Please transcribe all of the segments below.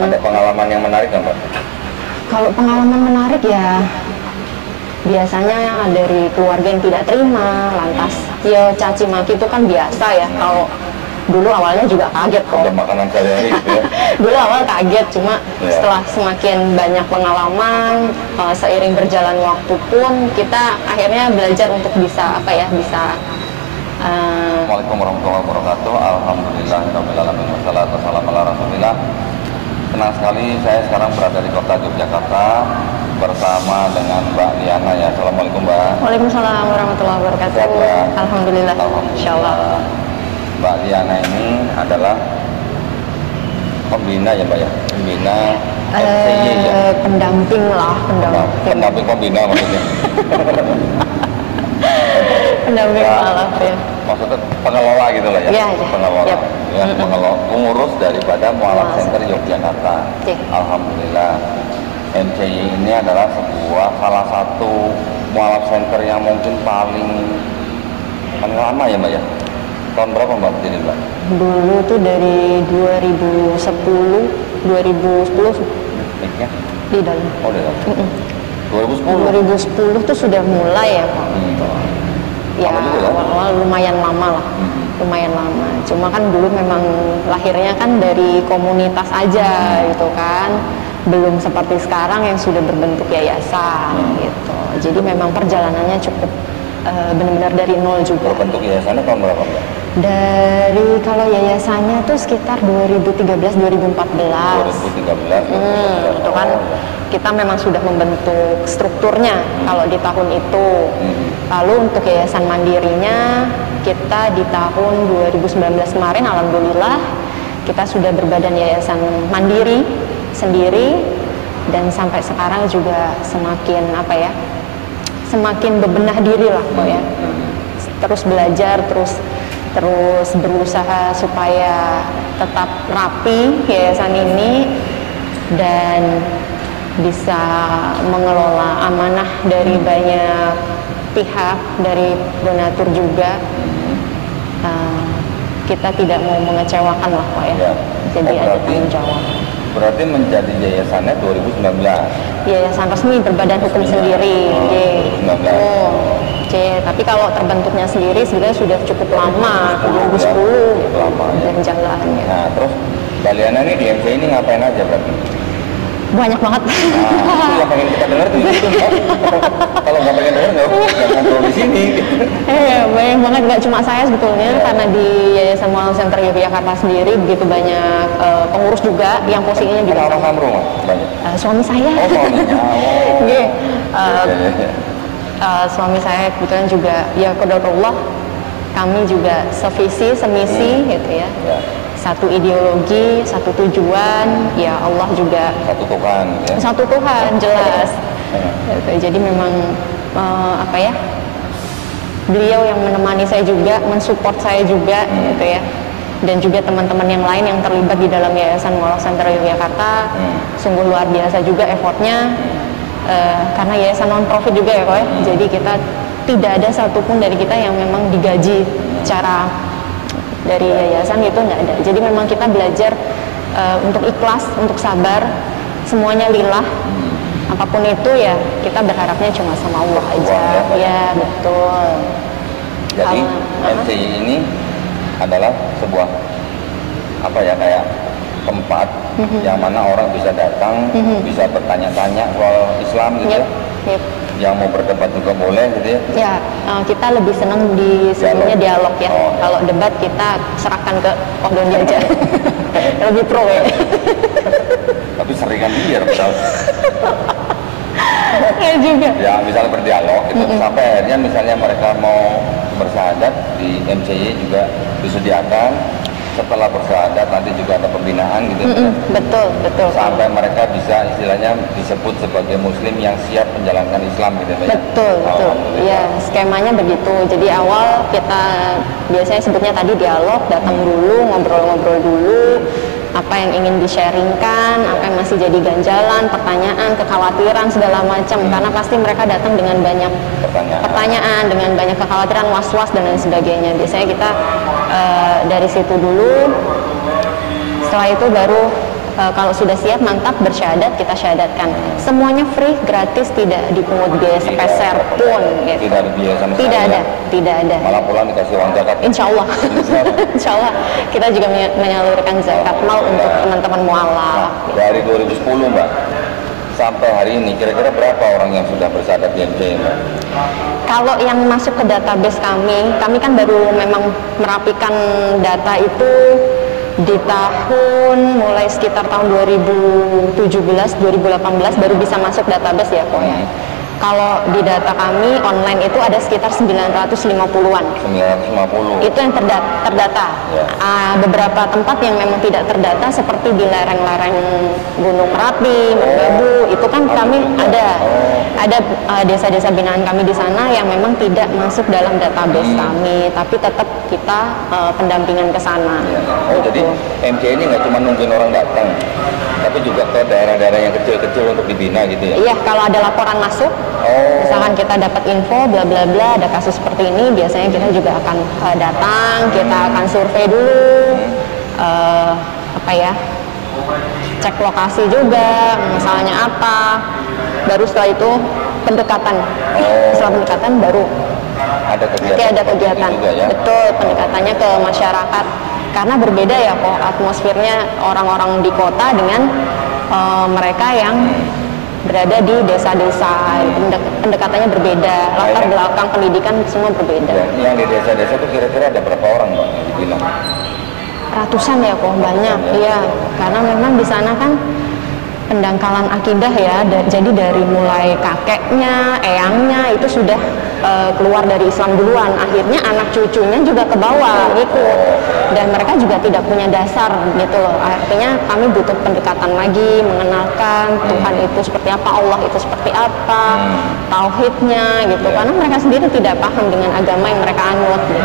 Ada pengalaman yang menarik nggak, Mbak? Kalau pengalaman menarik ya biasanya dari keluarga yang tidak terima, lantas ya caci maki itu kan biasa ya. Kalau dulu awalnya juga kaget kok. Ada makanan sehari-hari gitu ya? Dulu awal kaget, cuma setelah semakin banyak pengalaman, seiring berjalan waktu pun kita akhirnya belajar untuk bisa Assalamualaikum warahmatullahi wabarakatuh. Alhamdulillahirrahmanirrahim. Wassalatu wassalamu ala rasulillah. Senang sekali saya sekarang berada di kota Yogyakarta bersama dengan Mbak Liana ya. Assalamualaikum, Mbak. Waalaikumsalam warahmatullahi wabarakatuh. Sehat, Mbak? Alhamdulillah. Insyaallah. Mbak Liana ini adalah pembina ya, Mbak ya? Pembina MCY ya? Pendamping lah, Pendamping pembina maksudnya. pendamping malah ya. Maksudnya pengelola gitu lah ya? Iya, pengelola. Yep. Ya, pengelola, pengurus daripada Mualaf Center Yogyakarta. Okay. Alhamdulillah. MCY ini adalah salah satu Mualaf Center yang mungkin paling lama ya, Mbak ya? Tahun berapa Mbak berdiri, Mbak? Dulu tuh dari 2010 Mic-nya? di dalam. Oh, di dalam. 2010. 2010 tuh sudah mulai ya Pak. Ya Lama juga ya? awal-awal lumayan lama lah. Lumayan lama. Cuma kan dulu memang lahirnya kan dari komunitas aja gitu kan. Belum seperti sekarang yang sudah berbentuk yayasan gitu. Jadi memang perjalanannya cukup benar-benar dari nol juga. Berbentuk yayasannya tahun berapa, Mbak? Dari kalau yayasannya tuh sekitar 2013-2014. 2013. Itu kan kita memang sudah membentuk strukturnya kalau di tahun itu. Lalu untuk yayasan mandirinya kita di tahun 2019 kemarin alhamdulillah kita sudah berbadan yayasan mandiri sendiri, dan sampai sekarang juga semakin semakin bebenah diri lah kok ya. Terus belajar, terus berusaha supaya tetap rapi yayasan ini dan bisa mengelola amanah dari banyak pihak, dari donatur juga. Kita tidak mau mengecewakan lah Pak ya. Jadi ada tanggung jawab. Berarti menjadi yayasannya 2019. Yayasan resmi berbadan hukum sendiri. 2019. Tapi kalau terbentuknya sendiri sebenarnya sudah cukup lama, 2010 gitu, lama ya. Dan jalannya. Nah, terus Mbak Liana ini di MCY ini ngapain aja berarti? Banyak banget. Nah, itu yang pengen kita dengar tuh itu, Mbak. Kalau nggak pengen dengar nggak ngobrol di sini. Banyak banget, nggak cuma saya sebetulnya, karena di Yayasan Mualaf Center Yogyakarta sendiri begitu banyak pengurus juga yang posisinya juga orang rumah banyak. Suami saya. Oh, suaminya. Suami saya kebetulan juga ya qadarullah, kami juga sevisi semisi gitu ya. Satu ideologi, satu tujuan, ya Allah juga Satu Tuhan ya? Satu Tuhan, jelas. Jadi memang beliau yang menemani saya juga, mensupport saya juga gitu ya. Dan juga teman-teman yang lain yang terlibat di dalam Yayasan Mualaf Center Yogyakarta, sungguh luar biasa juga effortnya. Karena yayasan non profit juga ya kok ya. Jadi kita tidak ada satupun dari kita yang memang digaji secara dari yayasan, itu nggak ada. Jadi memang kita belajar untuk ikhlas, untuk sabar, semuanya lillah. Apapun itu ya kita berharapnya cuma sama Allah aja. Ya betul. Jadi MCY ini adalah sebuah kayak tempat yang mana orang bisa datang, bisa bertanya-tanya soal Islam gitu ya. Yang mau berdebat juga boleh gitu ya. Ya, kita lebih senang di sebelumnya dialog ya. Kalau debat kita serahkan ke Pak Doni aja. Lebih pro ya. Tapi seringan biar betul. Ya juga. Ya misalnya berdialog gitu. Sampai akhirnya misalnya mereka mau bersyahadat di MCY juga disediakan. Setelah bersyahadat nanti juga ada pembinaan gitu. Betul. Sampai mereka bisa istilahnya disebut sebagai muslim yang siap menjalankan Islam gitu ya. Betul. Ya, skemanya begitu. Jadi awal kita biasanya sebutnya tadi dialog, datang dulu, ngobrol-ngobrol dulu, apa yang ingin di-sharingkan, apa yang masih jadi ganjalan, pertanyaan, kekhawatiran, segala macam. Karena pasti mereka datang dengan banyak pertanyaan, dengan banyak kekhawatiran, was-was dan lain sebagainya. Biasanya kita dari situ dulu, setelah itu baru kalau sudah siap mantap bersyahadat kita syahadatkan. Semuanya free, gratis, tidak dipungut biaya sepeser pun. Gitu. Tidak ada biaya sama sekali. Tidak ada. Malah pulang dikasih uang zakat. Insya Allah. Insya Allah kita juga menyalurkan zakat mal untuk teman-teman mualaf. Dari 2010 Mbak sampai hari ini kira-kira berapa orang yang sudah bersyahadat di MCI Mbak? Kalau yang masuk ke database kami kan baru memang merapikan data itu di tahun mulai sekitar tahun 2017, 2018 baru bisa masuk database ya kok ya. Kalau di data kami online itu ada sekitar 950-an. 950. Itu yang terdata. Ya. Beberapa tempat yang memang tidak terdata seperti di lereng-lereng Gunung Merapi, Merbabu, itu kan kami ada desa-desa binaan kami di sana yang memang tidak masuk dalam database kami, tapi tetap kita pendampingan ke sana. Ya. Oh, jadi MCI ini nggak cuma nungguin orang datang, tapi juga ke daerah-daerah yang kecil-kecil untuk dibina gitu ya? Iya, kalau ada laporan masuk, misalkan kita dapat info bla bla bla ada kasus seperti ini, biasanya kita juga akan datang, kita akan survei dulu, cek lokasi juga, masalahnya apa, baru setelah itu pendekatan, setelah pendekatan baru ada kegiatan, juga, ya? Betul, pendekatannya ke masyarakat, karena berbeda ya kok atmosfernya orang-orang di kota dengan mereka yang berada di desa-desa, pendekatannya berbeda, latar belakang pendidikan semua berbeda. Ya, yang di desa-desa itu kira-kira ada berapa orang Mbak yang dibina? Ratusan ya kok, banyak, iya, karena memang di sana kan pendangkalan akidah ya, jadi dari mulai kakeknya, eyangnya itu sudah keluar dari Islam duluan, akhirnya anak cucunya juga ke bawah ikut, dan mereka juga tidak punya dasar gitu loh, artinya kami butuh pendekatan lagi, mengenalkan Tuhan itu seperti apa, Allah itu seperti apa, tauhidnya gitu, karena mereka sendiri tidak paham dengan agama yang mereka anut gitu.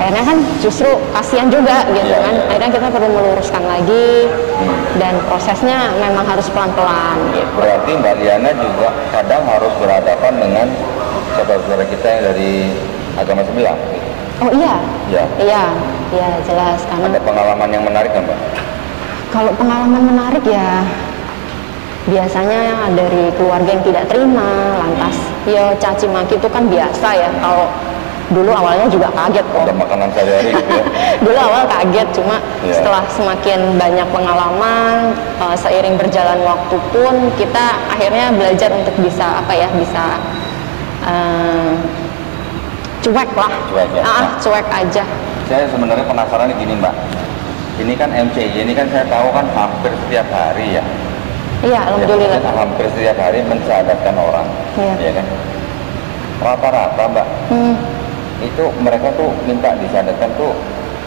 Akhirnya kan justru kasihan juga gitu kan, akhirnya kita perlu meluruskan lagi, dan prosesnya memang harus pelan-pelan gitu. Berarti Mbak Liana juga kadang harus berhadapan dengan saudara-saudara kita yang dari agama sebelah gitu. Oh iya? Iya. Iya jelas, karena ada pengalaman yang menarik kan Mbak? Kalau pengalaman menarik ya biasanya dari keluarga yang tidak terima, lantas ya caci maki itu kan biasa ya. Kalau dulu awalnya juga kaget kok. Ada makanan sehari-hari gitu ya? Dulu awal kaget, cuma setelah semakin banyak pengalaman, seiring berjalan waktu pun kita akhirnya belajar untuk bisa cuek lah. Cuek aja. Saya sebenarnya penasaran gini Mbak, ini kan MCI, ini kan saya tahu kan hampir setiap hari ya. Iya, alhamdulillah. Ya, hampir setiap hari mensyahadatkan orang, ya kan. Rata-rata Mbak, itu mereka tuh minta disyahadatkan tuh,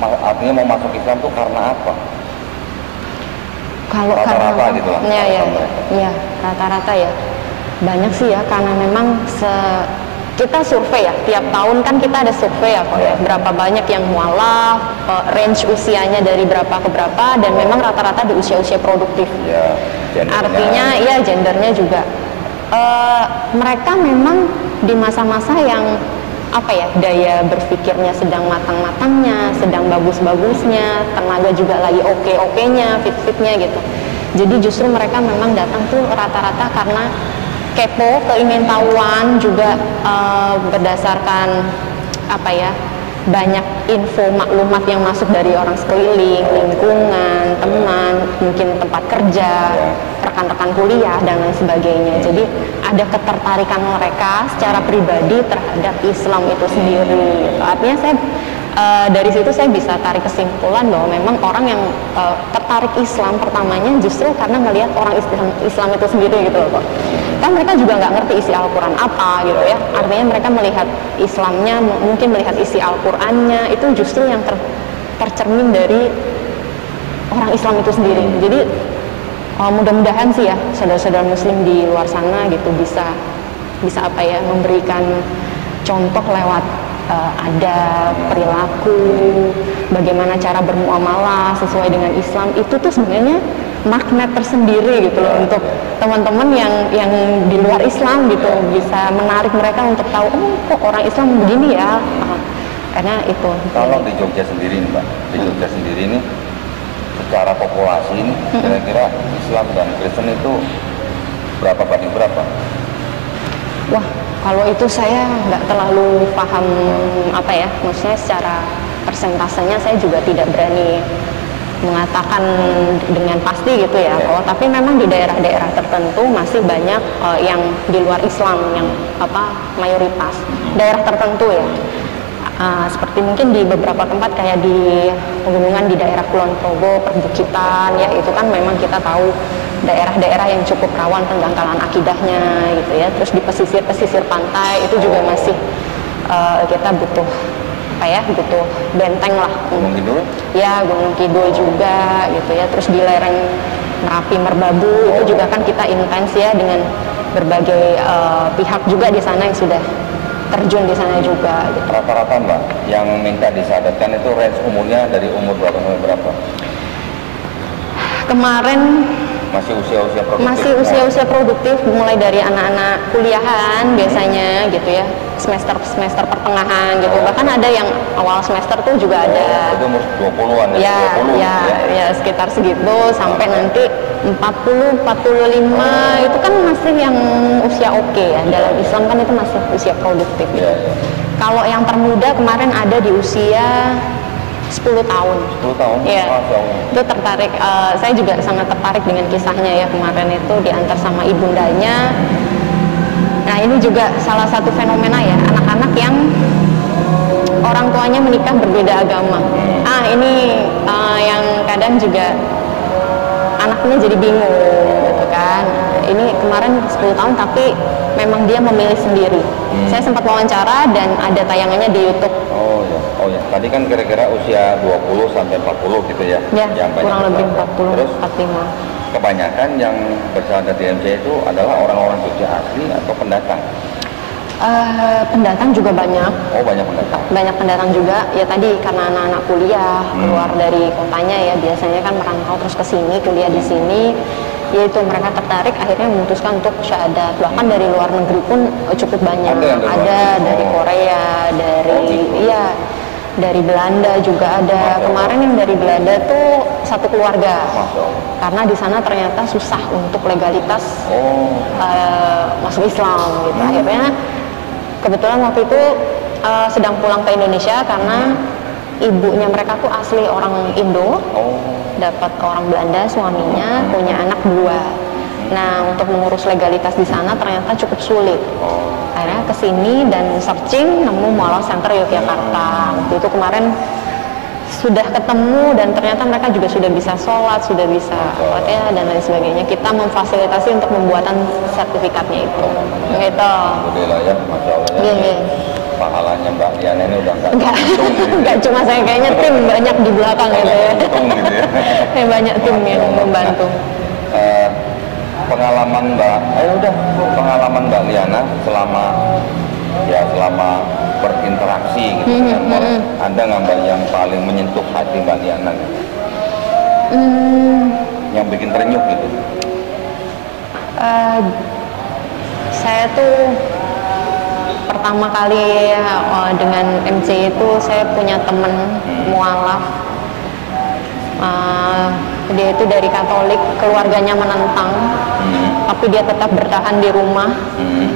artinya mau masuk Islam tuh karena apa? Kalau rata-rata gitu lah. Iya, rata-rata ya. Banyak sih ya, karena memang kita survei ya, tiap tahun kan kita ada survei ya kok ya, berapa banyak yang mualaf, range usianya dari berapa ke berapa, dan memang rata-rata di usia-usia produktif. Ya, artinya ya gendernya juga. Mereka memang di masa-masa yang daya berpikirnya sedang matang-matangnya, sedang bagus-bagusnya, tenaga juga lagi oke-okenya, fit-fitnya gitu. Jadi justru mereka memang datang tuh rata-rata karena kepo, keingintahuan juga, berdasarkan banyak info maklumat yang masuk dari orang sekeliling, lingkungan, teman, mungkin tempat kerja, rekan-rekan kuliah dan lain sebagainya. Jadi ada ketertarikan mereka secara pribadi terhadap Islam itu sendiri. Artinya saya dari situ saya bisa tarik kesimpulan bahwa memang orang yang tertarik Islam pertamanya justru karena melihat orang Islam itu sendiri gitu loh. Kan mereka juga nggak ngerti isi Al-Quran apa gitu ya, artinya mereka melihat Islamnya, mungkin melihat isi Al-Qurannya itu justru yang tercermin dari orang Islam itu sendiri. Jadi mudah-mudahan sih ya saudara-saudara muslim di luar sana gitu bisa memberikan contoh lewat adab, perilaku, bagaimana cara bermuamalah sesuai dengan Islam, itu tuh sebenarnya magnet tersendiri gitu loh untuk teman-teman yang di luar Islam gitu, bisa menarik mereka untuk tahu, oh kok orang Islam begini ya, karena itu. Kalau di Jogja sendiri Mbak, di Jogja sendiri ini secara populasi ini kira-kira Islam dan Kristen itu berapa banding berapa? Wah, kalau itu saya nggak terlalu paham apa ya, maksudnya secara persentasenya saya juga tidak berani mengatakan dengan pasti gitu ya. Oh, tapi memang di daerah-daerah tertentu masih banyak yang di luar Islam yang mayoritas daerah tertentu ya. Seperti mungkin di beberapa tempat kayak di pegunungan di daerah Kulon Progo, perbukitan ya, itu kan memang kita tahu daerah-daerah yang cukup rawan pendangkalan akidahnya gitu ya. Terus di pesisir-pesisir pantai itu juga masih kita butuh butuh benteng lah. Gunung Kidul? Ya, Gunung Kidul juga gitu ya. Terus di lereng Merapi, Merbabu itu juga kan kita intens ya dengan berbagai pihak juga di sana yang sudah terjun di sana juga. Gitu. Rata-rata Mbak yang minta disadarkan itu range umurnya dari umur berapa sampai berapa? Kemarin masih usia-usia produktif? Masih usia-usia produktif, mulai dari anak-anak kuliahan biasanya gitu ya, semester pertengahan gitu. Bahkan ada yang awal semester tuh juga ada. Itu umur 20-an ya? 20, ya sekitar segitu sampai nanti 40, 45 itu kan masih yang usia oke ya. Dalam Islam kan itu masih usia produktif gitu. Kalau yang termuda kemarin ada di usia 10 tahun. 10 tahun? Iya. Itu tertarik, saya juga sangat tertarik dengan kisahnya ya, kemarin itu diantar sama ibundanya. Nah, ini juga salah satu fenomena ya, anak-anak yang orang tuanya menikah berbeda agama. Ini yang kadang juga anaknya jadi bingung gitu kan. Ini kemarin 10 tahun tapi memang dia memilih sendiri. Saya sempat wawancara dan ada tayangannya di YouTube. Oh ya, tadi kan kira-kira usia 20 sampai 40 gitu ya? Ya, yang kurang lebih 40, terus 45. Kebanyakan yang bersyahadat di MC itu adalah orang-orang Jogja asli atau pendatang? Pendatang juga banyak. Oh, banyak pendatang? Banyak pendatang juga, ya tadi karena anak-anak kuliah, keluar dari kotanya ya, biasanya kan merantau terus ke sini, kuliah di sini. Yaitu mereka tertarik akhirnya memutuskan untuk syahadat. Bahkan dari luar negeri pun cukup banyak. Ada dari Korea, dari Belanda juga ada. Kemarin yang dari Belanda tuh satu keluarga. Karena di sana ternyata susah untuk legalitas masuk Islam gitu. Akhirnya kebetulan waktu itu sedang pulang ke Indonesia karena ibunya mereka tuh asli orang Indo. Dapat orang Belanda, suaminya punya anak 2. Nah, untuk mengurus legalitas di sana ternyata cukup sulit. Akhirnya kesini dan searching nemu Mualaf Center Yogyakarta. Waktu itu kemarin sudah ketemu dan ternyata mereka juga sudah bisa sholat, sudah bisa ya, dan lain sebagainya. Kita memfasilitasi untuk pembuatan sertifikatnya itu. Gitu. Alhamdulillah ya, Masya Allah. Iya. Pahalanya Mbak Liana ini udah nggak cuma saya, kayaknya tim banyak di belakang gitu ya. Banyak tim yang membantu. Pengalaman Mbak Liana selama berinteraksi gitu dengan Anda nggak Mbak yang paling menyentuh hati Mbak Liana gitu? Yang bikin terenyuh gitu? Saya tuh pertama kali dengan MC itu saya punya teman mualaf. Dia itu dari Katolik, keluarganya menentang, tapi dia tetap bertahan di rumah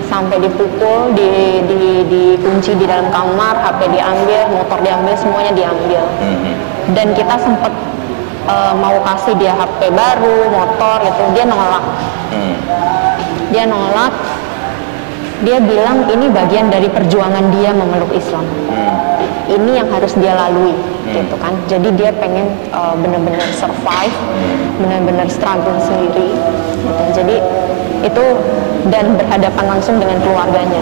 sampai dipukul, dikunci di dalam kamar, HP diambil, motor diambil, semuanya diambil. Dan kita sempat mau kasih dia HP baru, motor gitu, dia nolak. Dia bilang ini bagian dari perjuangan dia memeluk Islam. Ini yang harus dia lalui, gitu kan. Jadi dia pengen benar-benar survive, benar-benar struggle sendiri. Gitu. Jadi itu, dan berhadapan langsung dengan keluarganya.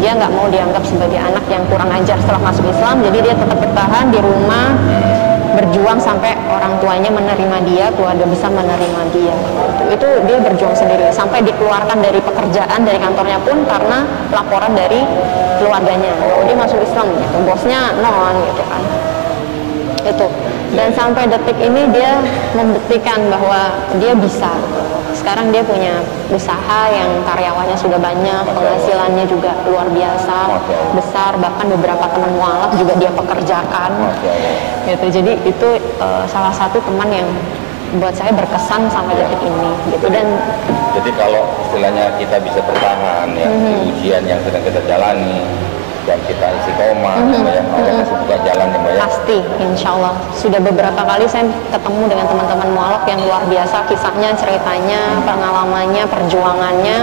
Dia nggak mau dianggap sebagai anak yang kurang ajar setelah masuk Islam. Jadi dia tetap bertahan di rumah, berjuang sampai orang tuanya menerima dia, keluarga bisa menerima dia. Itu dia berjuang sendiri sampai dikeluarkan dari pekerjaan, dari kantornya pun karena laporan dari keluarganya. Dia masuk Islam gitu, bosnya non gitu kan. Itu Dan sampai detik ini dia membuktikan bahwa dia bisa. Sekarang dia punya usaha yang karyawannya sudah banyak, penghasilannya juga luar biasa, besar, bahkan beberapa teman mualaf juga dia pekerjakan. Gitu. Jadi itu salah satu teman yang buat saya berkesan sampai detik ini gitu. Dan jadi kalau istilahnya kita bisa bertahan ya di ujian yang sedang kita jalani dan kita istiqomah ya, Allah kasih buka jalan ya Mbak ya. Pasti, insya Allah. Sudah beberapa kali saya ketemu dengan teman-teman mualaf yang luar biasa, kisahnya, ceritanya, pengalamannya, perjuangannya.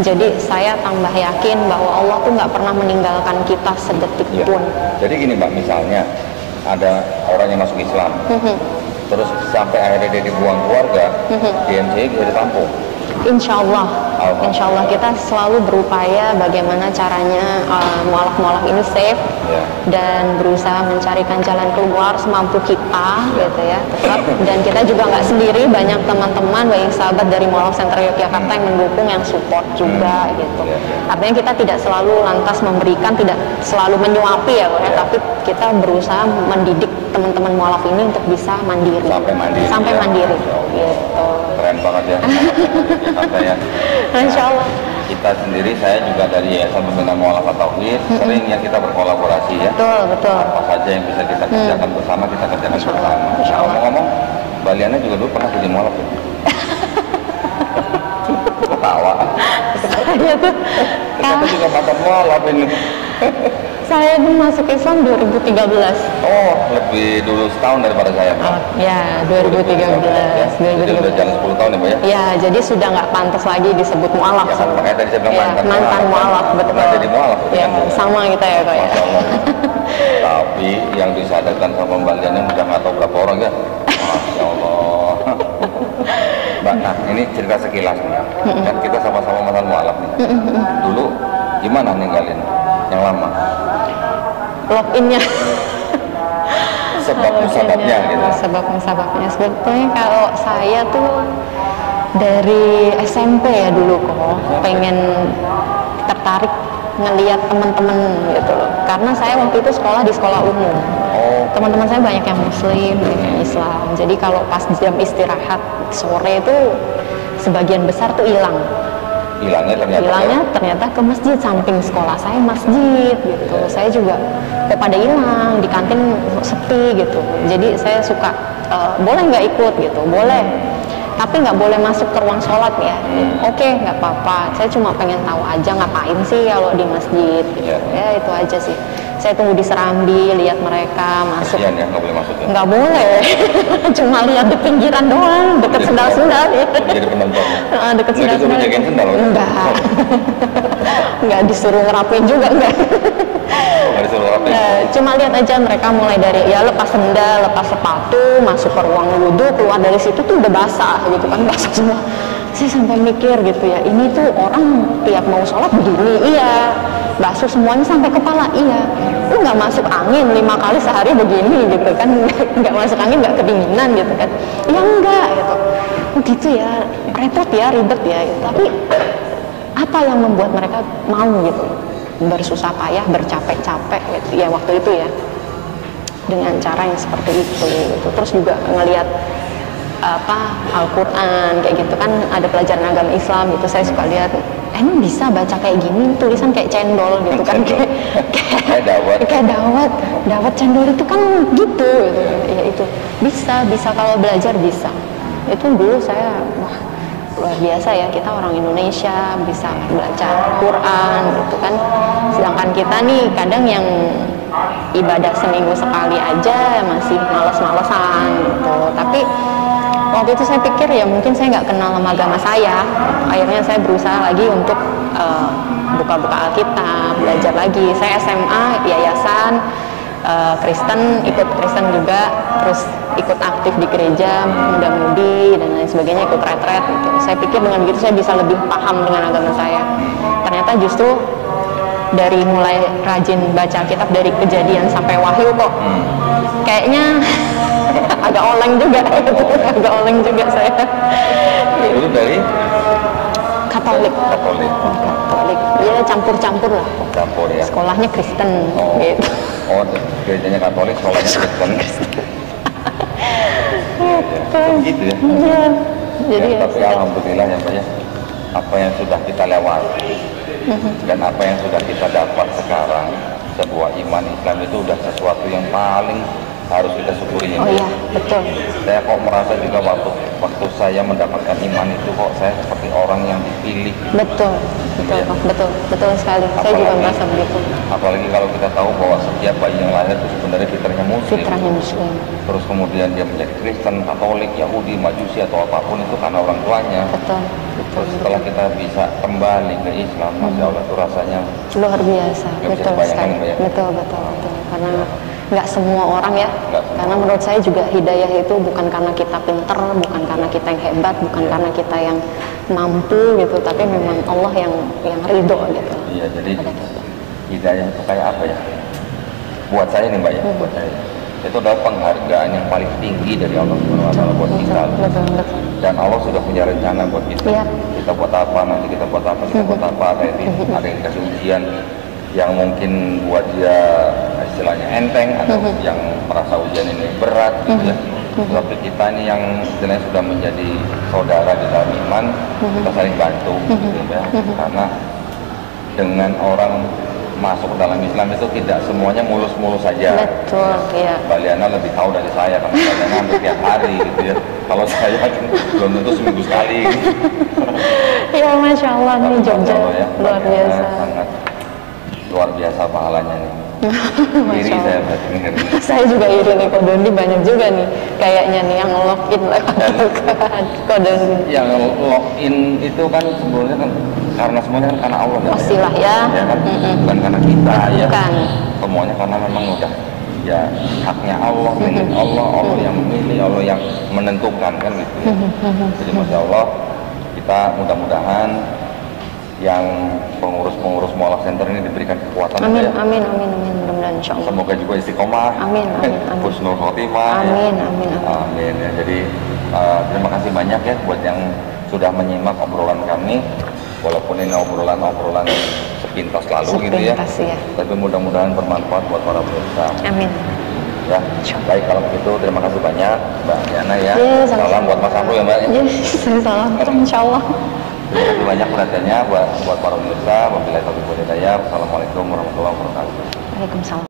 Jadi saya tambah yakin bahwa Allah tuh nggak pernah meninggalkan kita sedetik pun. Jadi gini Mbak, misalnya ada orang yang masuk Islam, terus sampai akhirnya dia dibuang keluarga, di MCI bisa ditampung. Insya Allah kita selalu berupaya bagaimana caranya mualaf-mualaf ini safe dan berusaha mencarikan jalan keluar semampu kita gitu ya, tetap. Dan kita juga nggak sendiri, banyak teman-teman, banyak sahabat dari Mualaf Center Yogyakarta yang mendukung, yang support juga gitu. Artinya kita tidak selalu lantas memberikan, tidak selalu menyuapi ya, tapi kita berusaha mendidik teman-teman mualaf ini untuk bisa mandiri sampai mandiri gitu. Keren banget ya. Saya, Insya Allah. Kita sendiri, saya juga dari Yayasan Pembinaan Mualaf Tauhid, sering ya kita berkolaborasi ya. Betul. Apa saja yang bisa kita kerjakan bersama, kita kerjakan bersama. Ngomong-ngomong, Mbak Liana juga dulu pernah jadi mualaf ya? Ketawa. Saya tuh kita juga mantan mualaf ini. Saya itu masuk Islam 2013. Oh, lebih dulu setahun daripada saya, Pak. Ya, 2013. Jadi udah jalan 10 tahun ya, Pak ya? Ya, jadi sudah nggak pantas lagi disebut mualaf. Ya, makanya tadi saya bilang mantan mualaf, betul. Pernah jadi mualaf. Ya, sama kita ya, Kak ya. Masya Allah. Tapi yang disadarkan sama Mbak Liana udah nggak tahu berapa orang ya. Masya Allah. Mbak, nah ini cerita sekilas nih ya. Kan kita sama-sama mantan mualaf nih. Dulu gimana ninggalin yang lama? Login-nya. Sebab-musababnya gitu. Sebab-musababnya sebetulnya kalau saya tuh dari SMP ya dulu kok pengen tertarik ngelihat teman-teman gitu loh. Karena saya waktu itu sekolah di sekolah umum. Teman-teman saya banyak yang muslim, banyak yang Islam. Jadi kalau pas jam istirahat sore itu sebagian besar tuh hilang. Hilangnya ternyata ke masjid, samping sekolah saya masjid gitu. Saya juga kok pada hilang, di kantin sepi gitu. Jadi saya suka boleh nggak ikut gitu, boleh, tapi nggak boleh masuk ke ruang sholat ya. Oke, nggak apa-apa, saya cuma pengen tahu aja ngapain sih kalau di masjid gitu. Ya itu aja sih. Saya tunggu di Serambi, lihat mereka masuk. Kasian ya, nggak boleh masuk ya? Nggak boleh, cuma lihat di pinggiran doang, deket sendal-sendal ya. Jadi penonton. Deket sendal-sendal. Nggak disuruh sendal? Nggak disuruh ngerapin juga, enggak. Nggak disuruh ngerapin? Cuma lihat aja mereka mulai dari ya lepas sendal, lepas sepatu, masuk ke ruang wudhu, keluar dari situ tuh udah basah gitu kan, basah semua. Saya sampai mikir gitu ya, ini tuh orang tiap mau sholat begini, iya. Basuh semuanya sampai kepala, iya. Lu nggak masuk angin 5 kali sehari begini gitu kan, nggak masuk angin, nggak kedinginan gitu kan. Ya enggak gitu. Gitu ya, repot ya, ribet ya gitu. Tapi apa yang membuat mereka mau gitu bersusah payah, bercapek-capek gitu ya waktu itu ya, dengan cara yang seperti itu gitu. Terus juga ngelihat Al-Quran kayak gitu kan, ada pelajaran agama Islam gitu, saya suka lihat emang bisa baca kayak gini, tulisan kayak cendol gitu kan, kayak dawat cendol itu kan gitu ya, itu bisa kalau belajar bisa. Itu dulu saya wah luar biasa ya, kita orang Indonesia bisa baca Al-Quran gitu kan, sedangkan kita nih kadang yang ibadah seminggu sekali aja masih males-malesan gitu. Tapi waktu itu saya pikir ya mungkin saya nggak kenal sama agama saya. Akhirnya saya berusaha lagi untuk buka-buka Alkitab, belajar lagi. Saya SMA, yayasan Kristen, ikut Kristen juga, terus ikut aktif di gereja, muda-mudi dan lain sebagainya, ikut retret gitu. Saya pikir dengan begitu saya bisa lebih paham dengan agama saya. Ternyata justru dari mulai rajin baca kitab dari Kejadian sampai Wahyu kok kayaknya agak oleng juga saya. Itu dari Katolik. Ya campur-campur lah. Campur ya. Sekolahnya Kristen gitu. Oh, gerejanya Katolik, sekolahnya Kristen. begitu ya. Iya. Jadi ya, tapi alhamdulillah ya Mbak ya, apa yang sudah kita lewati dan apa yang sudah kita dapat sekarang, sebuah iman Islam itu udah sesuatu yang paling harus kita syukuri. Oh iya, betul. Saya kok merasa juga waktu saya mendapatkan iman itu kok saya seperti orang yang dipilih. Betul, betul, ya? betul sekali. Saya juga merasa begitu. Apalagi kalau kita tahu bahwa setiap bayi yang lahir itu sebenarnya fitrahnya muslim. Fitrahnya muslim. Terus kemudian dia menjadi Kristen, Katolik, Yahudi, Majusi atau apapun itu karena orang tuanya. Betul. Terus setelah kita bisa kembali ke Islam, Masya Allah itu rasanya luar biasa. Betul sekali. Betul. Karena nggak semua orang ya, karena menurut saya juga hidayah itu bukan karena kita pinter, bukan karena kita yang hebat, bukan karena kita yang mampu gitu, tapi memang Allah yang ridho gitu. Iya, jadi hidayah itu kayak apa ya? Buat saya nih Mbak ya, buat saya itu adalah penghargaan yang paling tinggi dari Allah SWT buat kita. Betul. Dan Allah sudah punya rencana buat kita. Iya. Kita buat apa, nanti kita buat apa, ada yang dikasih ujian yang mungkin buat dia istilahnya enteng atau yang merasa ujian ini berat gitu ya. Tapi kita ini yang istilahnya sudah menjadi saudara di dalam iman, kita saling bantu gitu ya. Karena dengan orang masuk dalam Islam itu tidak semuanya mulus-mulus saja. Betul, iya. Mbak Liana lebih tahu dari saya karena Mbak Liana hampir tiap hari gitu ya. Kalau saya kan belum tentu seminggu sekali. Ya Masya Allah nih Jogja ya, luar biasa. Sangat luar biasa pahalanya nih. Iri saya berarti nih. Saya juga iri nih, Kodondi banyak juga nih kayaknya nih yang login Kodondi. Yang login itu kan sebenarnya kan karena semuanya kan karena Allah pastilah ya kan? Bukan karena kita ya. Bukan. Semuanya karena memang udah ya haknya Allah, milik Allah yang memilih, Allah yang menentukan kan gitu ya. Jadi Masya Allah kita mudah-mudahan yang pengurus-pengurus Mualaf Center ini diberikan kekuatan. Amin, mudah-mudahan insya Allah. Semoga juga istiqomah. Amin. Husnul khotimah. Amin. Ya. Jadi terima kasih banyak ya buat yang sudah menyimak obrolan kami. Walaupun ini obrolan sepintas lalu gitu ya. Tapi mudah-mudahan bermanfaat buat para pemirsa. Amin. Ya, baik kalau begitu terima kasih banyak Mbak Diana ya. Salam buat Mas Amru ya Mbak. Salam, insya Allah. Terima kasih banyak perhatiannya buat para pemirsa. Wabillahi taufiq wal hidayah. Assalamualaikum warahmatullahi wabarakatuh. Waalaikumsalam.